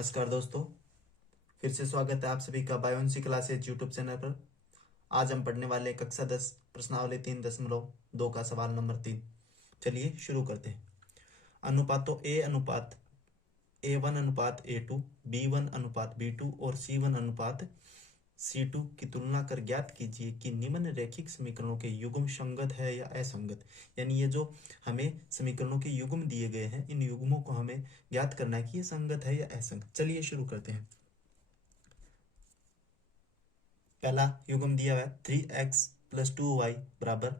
नमस्कार दोस्तों, फिर से स्वागत है आप सभी का बायोन्सी क्लासेज यूट्यूब चैनल पर। आज हम पढ़ने वाले हैं कक्षा 10 प्रश्नावली 3.2 का सवाल नंबर 3। चलिए शुरू करते हैं। अनुपातों ए अनुपात A1 अनुपात A2, B1 अनुपात B2 और C1 अनुपात C2 की तुलना कर ज्ञात कीजिए कि निम्न रैखिक समीकरणों के युग्म संगत है या असंगत। यानी ये जो हमें समीकरणों के युग्म दिए गए हैं, इन युग्मों को हमें ज्ञात करना है कि ये संगत है या असंगत। चलिए शुरू करते हैं। पहला युग्म दिया हुआ है 3x + 2y बराबर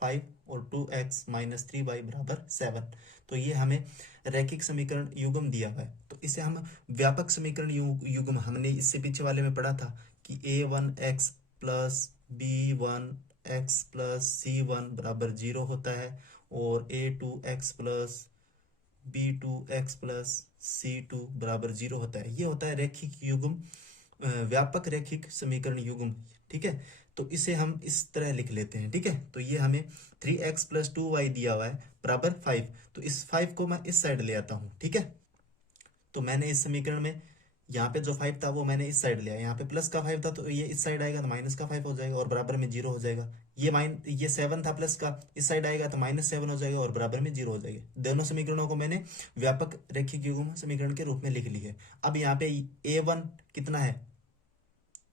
5 और 2x - 3y बराबर 7। तो ये हमें रैखिक समीकरण युग्म दिया हुआ है। तो इसे हम व्यापक समीकरण युग्म हमने इससे पीछे वाले में पढ़ा था कि a1x + b1x + c1 बराबर 0 होता है और a2x + b2x + c2 बराबर 0 होता है। ये होता है रैखिक युग्म, व्यापक रैखिक समीकरण युग्म। ठीक है, तो इसे हम इस तरह लिख लेते हैं। ठीक है, तो ये हमें 3x + 2y दिया हुआ है बराबर 5। तो इस 5 को मैं इस साइड ले आता हूं। ठीक है, तो मैंने इस समीकरण में यहाँ पे जो 5 था वो मैंने इस साइड लिया, यहाँ पे प्लस का 5 था तो ये इस साइड आएगा तो माइनस का 5 हो जाएगा और बराबर में 0 हो जाएगा। ये 7 था प्लस का, इस साइड आएगा तो -7 हो जाएगा और बराबर में 0 हो जाएगा। दोनों समीकरणों को मैंने व्यापक रैखिक युग्म समीकरण के रूप में लिख ली है। अब यहाँ पे a1 कितना है,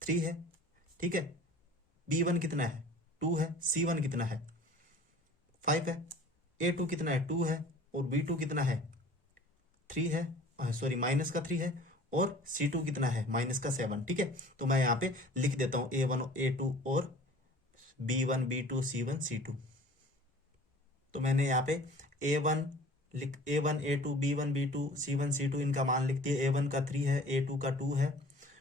3 है। ठीक है, b1 कितना है, 2 है। c1 कितना है, 5 है। a2 कितना है, 2 है। और b2 कितना है, 3 है, सॉरी -3 है। और c2 कितना है, -7। ठीक है, तो मैं यहाँ पे लिख देता हूँ a1 a2 और b1 b2 c1 c2। तो मैंने यहाँ पे a1 a2 b1 b2 c1 c2 इनका मान लिख दिया। a1 का 3 है, a2 का 2 है,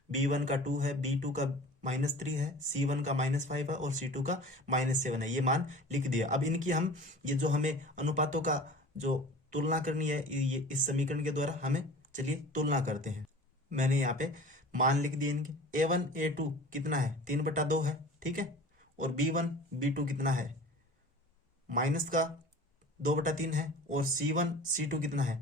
b1 का 2 है, b2 का -3 है, c1 का -5 है और c2 का -7 है। ये मान लिख दिया। अब इनकी हम ये जो हमें अनुपातों का जो तुलना करनी है, ये इस समीकरण के द्वारा हमें, चलिए तुलना करते हैं। मैंने यहाँ पे मान लिख दिए इनके। a1 a2 कितना है, 3/2 है। ठीक है, और b1 b2 कितना है, माइनस का 2/3 है। और c1 c2 कितना है,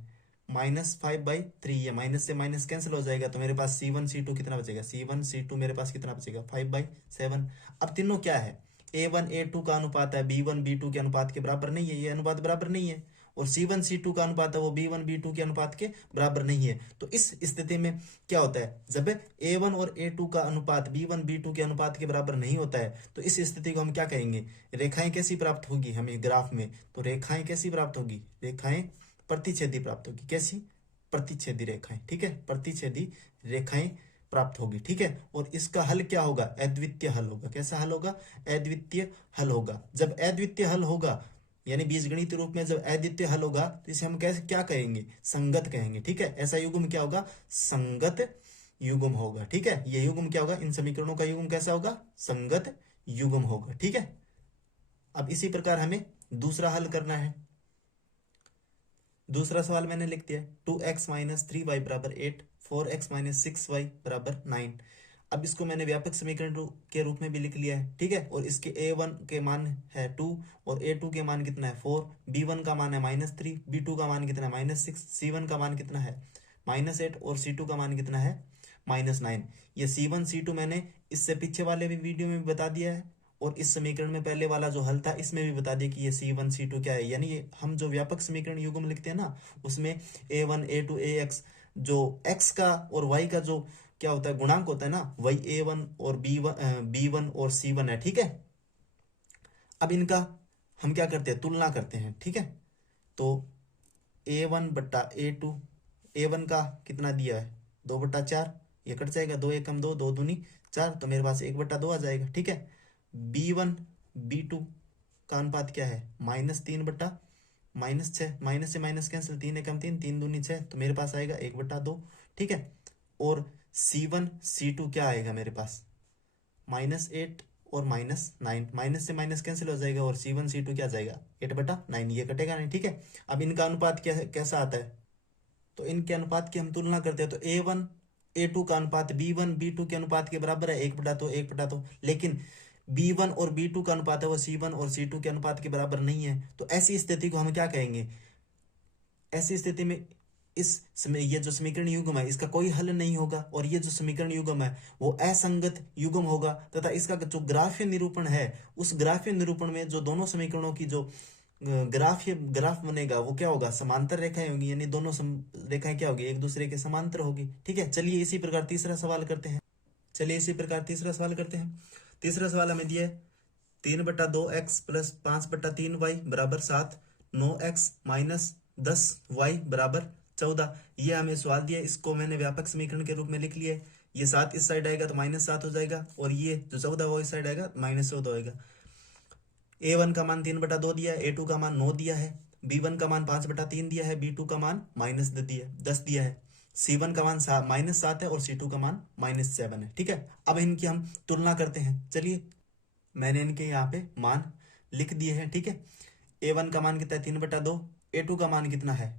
-5/3। ये माइनस से माइनस कैंसिल हो जाएगा तो मेरे पास c1 c2 कितना बचेगा, c1 c2 मेरे पास कितना बचेगा, 5/7। अब तीनों क्या है, a1 a2 का अनुपात है, b1 b2 के अनुपात के बराबर नहीं है, ये अनुपात बराबर नहीं है। और c1 c2 का अनुपात है, वो b1 b2 के अनुपात के बराबर नहीं है। तो इस स्थिति में क्या होता है, जब a1 और a2 का अनुपात b1 b2 के अनुपात के बराबर नहीं होता है तो इस स्थिति को हम क्या कहेंगे, रेखाएं कैसी प्राप्त होगी हमें ग्राफ में। तो रेखाएं कैसी प्राप्त होगी, रेखाएं प्रतिच्छेदी प्राप्त होगी। कैसी, प्रतिच्छेदी रेखाएं। ठीक है, प्रतिच्छेदी रेखाएं प्राप्त होगी। ठीक है, और इसका हल क्या होगा, अद्वितीय हल होगा। कैसा हल होगा, अद्वितीय हल होगा। जब अद्वितीय हल होगा यानी बीजगणित रूप में जब अद्वितीय हल होगा तो इसे हम कैसे क्या कहेंगे, संगत कहेंगे। ठीक है, ऐसा युग्म क्या होगा, संगत युग्म होगा। ठीक है, ये युग्म क्या होगा, इन समीकरणों का युग्म कैसा होगा, संगत युग्म होगा। ठीक है, अब इसी प्रकार हमें दूसरा हल करना है। दूसरा सवाल मैंने लिख दिया 2x - 3y बराबर 8, 4x - 6y बराबर 9। अब इसको मैंने व्यापक समीकरण के रूप में भी लिख लिया है। ठीक है, और इसके a1 के मान है 2 और a2 के मान कितना है 4, b1 का मान है -3, b2 का मान कितना है -6, c1 का मान कितना है -8 और c2 का मान कितना है -9। ये c1 c2 मैंने इससे पीछे वाले भी वीडियो में भी बता दिया है और इस समीकरण में पहले वाला जो हल था इसमें भी बता दिया कि ये c1 c2 क्या है। यानी ये हम जो व्यापक समीकरण युग्म लिखते हैं ना, उसमें a1 a2 ax जो x का और y का जो क्या होता है गुणांक होता है ना, वही a1 और b1 और c1 है। ठीक है, अब इनका हम क्या करते हैं, तुलना करते हैं। ठीक है, तो a1 बट्टा a2, a1 का कितना दिया है 2/4, ये कट जाएगा, 2 एकम 2, 2 दूनी 4, तो मेरे पास 1/2 आ जाएगा। ठीक है, b1 b2 का अनुपात क्या है, -3/-6, माइनस से माइनस कैंसिल, 3 एकम 3, 3 दूनी 6, तो मेरे पास आएगा 1/2। ठीक है, और c1 c2 क्या आएगा मेरे पास, -8 और -9, माइनस से माइनस कैंसिल हो जाएगा और c1 c2 क्या जाएगा 8/9, ये कटेगा नहीं। ठीक है, अब इनका अनुपात क्या है, कैसा आता है, तो इनके अनुपात की हम तुलना करते हैं तो a1 a2 का अनुपात b1 b2 के अनुपात के बराबर है, 1/2। लेकिन b1 और b2 का अनुपात है वो c1 और c2 के अनुपात के बराबर नहीं है। तो ऐसी स्थिति को हम क्या कहेंगे, ऐसी स्थिति में ये जो समीकरण युग्म है इसका कोई हल नहीं होगा, और ये जो समीकरण युग्म है वो असंगत युग्म होगा, तथा इसका जो ग्राफीय निरूपण है उस ग्राफीय निरूपण में जो दोनों समीकरणों की जो ग्राफ बनेगा वो क्या होगा, समांतर रेखाएं होंगी, यानी दोनों रेखाएं क्या होगी, एक दूसरे के समांतर होगी। ठीक है, चलिए इसी प्रकार तीसरा सवाल करते हैं। तीसरा सवाल हमें दिया है 3/2x प्लस 5/3y बराबर 7, 9x माइनस 10y बराबर 14। ये हमें सवाल दिया है, इसको मैंने व्यापक समीकरण के रूप में लिख लिया है। ये 7 इस साइड आएगा तो -7 हो जाएगा, और ये जो 14 वो इस साइड आएगा -14 होएगा। A1 का मान 3/2 दिया है, A2 का मान 9 दिया है, B1 का मान 5/3 दिया है, B2 का मान -10 दिया है, C1 का मान -7 है और C2 का मान -7 है। ठीक है, अब इनकी हम तुलना करते हैं। चलिए मैंने इनके यहाँ पे मान लिख दिए हैं। ठीक है, A1 का मान कितना है 3/2, A2 का मान कितना है,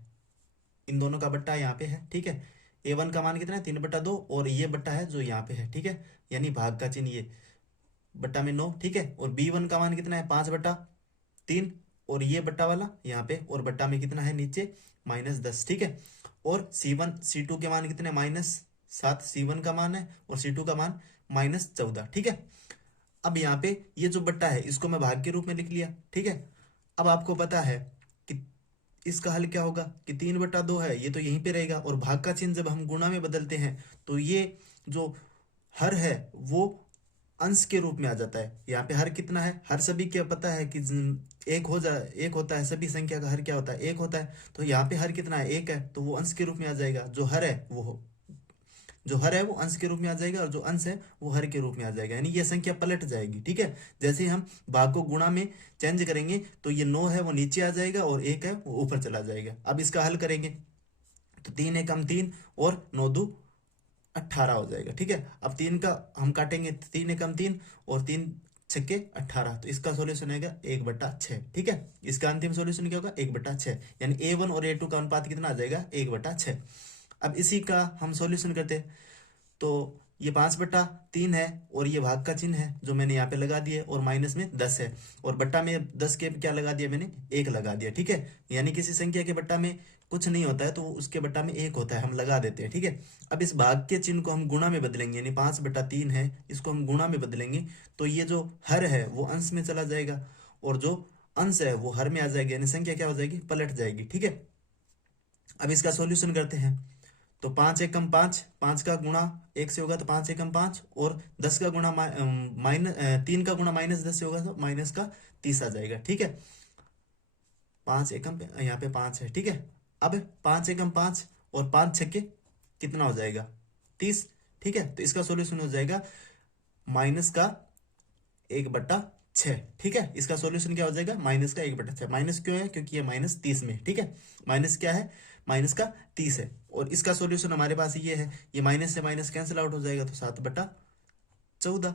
इन दोनों का बट्टा यहाँ पे है। ठीक है, A1 का मान कितना है 3/2 और ये बट्टा है जो यहाँ पे है। ठीक है, यानी भाग का चिन्ह ये बट्टा में 9। ठीक है, और B1 का मान कितना है 5/3 और ये बट्टा वाला यहाँ पे, और बट्टा में कितना है नीचे -10। ठीक है, और C2 के मान कितने -7 C1 का मान है, और C2 का मान -14। ठीक है, अब यहाँ पे ये जो बट्टा है इसको मैं भाग के रूप में लिख लिया। ठीक है, अब आपको पता है कि इसका हल क्या होगा कि 3/2 है, ये तो यहीं पे रहेगा, और भाग का चिन्ह जब हम गुणा में बदलते हैं तो ये जो हर है वो अंश के रूप में आ जाता है। यहाँ पे हर कितना है, हर सभी क्या पता है कि एक होता है, सभी संख्या का हर क्या होता है, एक होता है। तो यहाँ पे हर कितना है, एक है, तो वो अंश के रूप में आ जाएगा। जो हर है वो अंश के रूप में आ जाएगा, और जो अंश है वो हर के रूप में आ जाएगा, यानी ये संख्या पलट जाएगी। ठीक है, जैसे ही हम भाग को गुणा में चेंज करेंगे तो ये 9 है वो नीचे आ जाएगा, और 1 है वो ऊपर चला जाएगा। अब इसका हल करेंगे तो 3 एकम 3 और 9 दू 18 हो जाएगा। ठीक है, अब 3 का हम काटेंगे, 3 एकम 3 और 3 छक्के 18, तो इसका सॉल्यूशन आएगा 1/6। ठीक है, इसका अंतिम सॉल्यूशन क्या होगा 1/6, यानी A1 और A2 का अनुपात कितना आ जाएगा 1/6। अब इसी का हम सॉल्यूशन करते हैं, तो ये 5/3 है, और ये भाग का चिन्ह है जो मैंने यहाँ पे लगा दिया, और माइनस में 10 है, और बट्टा में 10 के क्या लगा दिया मैंने, 1 लगा दिया। ठीक है, यानी किसी संख्या के बट्टा में कुछ नहीं होता है तो उसके बट्टा में 1 होता है, हम लगा देते हैं। ठीक है, अब इस भाग के चिन्ह को हम गुणा में बदलेंगे, यानी 5/3 है, इसको हम गुणा में बदलेंगे तो ये जो हर है वो अंश में चला जाएगा, और जो अंश है वो हर में आ जाएगा, यानी संख्या क्या हो जाएगी, पलट जाएगी। ठीक है, अब इसका सॉल्यूशन करते हैं, तो 5 एकम 5, 5 का गुणा 1 से होगा तो 5 एकम 5, और 10 का गुणा 3 का गुणा -10 से होगा तो -30 आ जाएगा। ठीक है, 5 एकम यहाँ पे 5 है। ठीक है, अब 5 एकम 5 और 5 छक्के कितना हो जाएगा 30। ठीक है, तो इसका सॉल्यूशन हो जाएगा -1/6। ठीक है, इसका सॉल्यूशन क्या हो जाएगा -1/6। माइनस क्यों है, क्योंकि ये -30 में। ठीक है, माइनस क्या है, -30 है, और इसका सॉल्यूशन हमारे पास ये है, ये माइनस से माइनस कैंसिल आउट हो जाएगा, तो 7/14,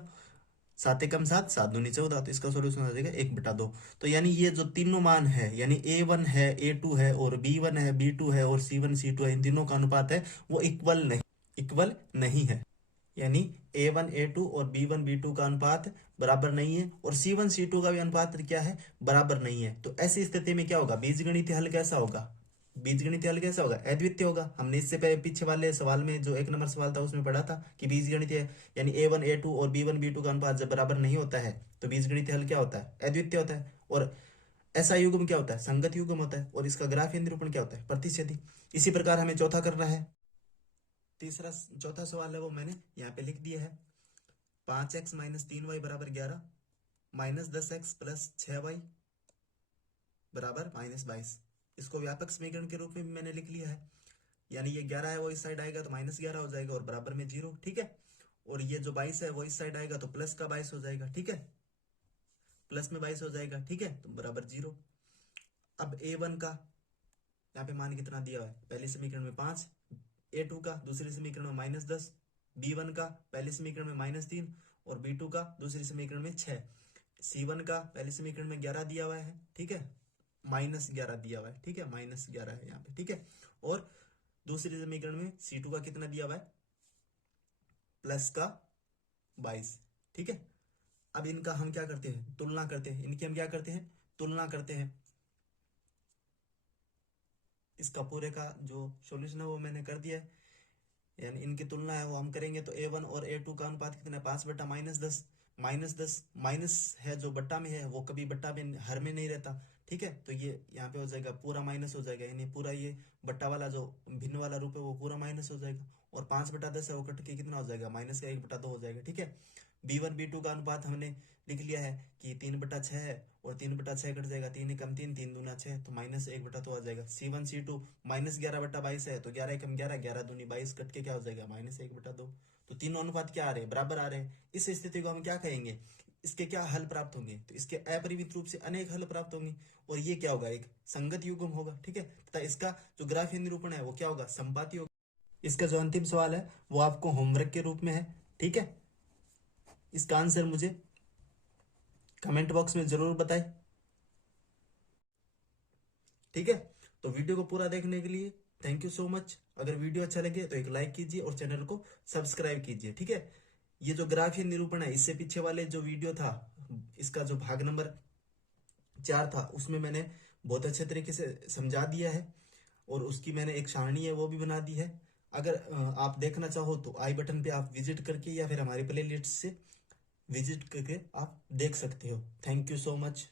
7 एकम 7, 7 दूनी 14, तो इसका सॉल्यूशन हो जाएगा 1/2। तो यानी ये जो तीनों मान है, यानी A1 है, A2 है, और B1 है, B2 है, और C1 C2 है, इन तीनों का अनुपात है वो इक्वल नहीं है, यानी A1 A2 और B1 B2 का अनुपात बराबर नहीं है, और C1 C2 का भी अनुपात क्या है, बराबर नहीं है। तो ऐसी स्थिति में क्या होगा, बीजगणितीय हल कैसा होगा, अद्वितीय होगा। हमने इससे पहले पीछे वाले सवाल में जो 1 नंबर सवाल था उसमें पढ़ा था कि बीजगणितीय यानी A1 A2 और B1 B2 का अनुपात जब बराबर नहीं होता है तो बीजगणितीय हल क्या होता है, अद्वितीय होता है। और ऐसा युग्म क्या होता है, संगत युग्म होता है, और इसका ग्राफीय निरूपण क्या होता है, प्रतिच्छेदी। इसी प्रकार हमें चौथा करना है। चौथा सवाल है वो मैंने यहाँ पे लिख दिया है, 5x - 3y बराबर 11, -10x प्लस 6y बराबर -22। इसको व्यापक समीकरण के रूप में भी मैंने लिख लिया है, यानी ये 11 है वो इस साइड आएगा तो -11 हो जाएगा, और बराबर में 0। ठीक है, और ये जो 22 है वो इस साइड आएगा तो प्लस का 22 हो जाएगा। ठीक है, प्लस में 22 हो जाएगा। ठीक है, तो बराबर 0। अब A1 का यहाँ पे मान कितना दिया हुआ है, पहले समीकरण में 5, A2 का दूसरे समीकरण में -10, B1 का पहले समीकरण में -3, और B2 का दूसरे समीकरण में 6, C1 का पहले समीकरण में 11 दिया हुआ है। ठीक है, -11 दिया हुआ है। ठीक है, -11 है यहाँ पे। ठीक है, और दूसरे समीकरण में C2 का कितना दिया हुआ है, प्लस का 22। ठीक है, अब इनका हम क्या करते हैं, तुलना करते हैं, इनकी हम क्या करते हैं, तुलना करते हैं। इसका पूरे का जो सॉल्यूशन है वो मैंने कर दिया है, यानी इनकी तुलना है वो हम करेंगे तो A1 और A2 का अनुपात कितना है, 5/-10। -10 माइनस है जो बट्टा में है वो कभी बट्टा में हर में नहीं रहता, ठीक है। तो ये यहाँ पे हो जाएगा पूरा माइनस हो जाएगा, यानी पूरा ये बट्टा वाला जो भिन्न वाला रूप है वो पूरा माइनस हो जाएगा, और 5/10 है वो कट के कितना हो जाएगा, -1/2 हो जाएगा, ठीक है। B1 B2 का अनुपात हमने लिख लिया है कि 3/6 है, और 3/6 कट जाएगा, 3 एकम 3, 3 दूना 6, तो -1/2 आ जाएगा। C1 C2 -11/22 है, तो 11 एकम 11, 11 दूनी 22, कट के क्या हो जाएगा, -1/2। तो तीनों अनुपात क्या आ रहे हैं, बराबर आ रहे हैं। इस स्थिति को हम क्या कहेंगे, इसके क्या हल प्राप्त होंगे, तो इसके अपरिमित रूप से अनेक हल प्राप्त होंगे, और ये क्या होगा, एक संगत युग्म होगा, ठीक है। तथा इसका जो ग्राफीय निरूपण है वो क्या होगा, संपाती होगा। इसका जो अंतिम सवाल है वो आपको होमवर्क के रूप में है, ठीक है। इसका आंसर मुझे कमेंट बॉक्स में जरूर बताएं, ठीक है। तो वीडियो को पूरा देखने के लिए थैंक यू सो मच। अगर वीडियो अच्छा लगे तो एक लाइक कीजिए और चैनल को सब्सक्राइब कीजिए, ठीक है। ये जो ग्राफीय निरूपण है, इससे पीछे वाले जो वीडियो था, इसका जो भाग नंबर 4 था, उसमें मैंने बहुत अच्छे तरीके से समझा दिया है, और उसकी मैंने एक सारणी है वो भी बना दी है। अगर आप देखना चाहो तो आई बटन पे आप विजिट करके या फिर हमारी प्ले लिस्ट से विजिट करके आप देख सकते हो। Thank you so much.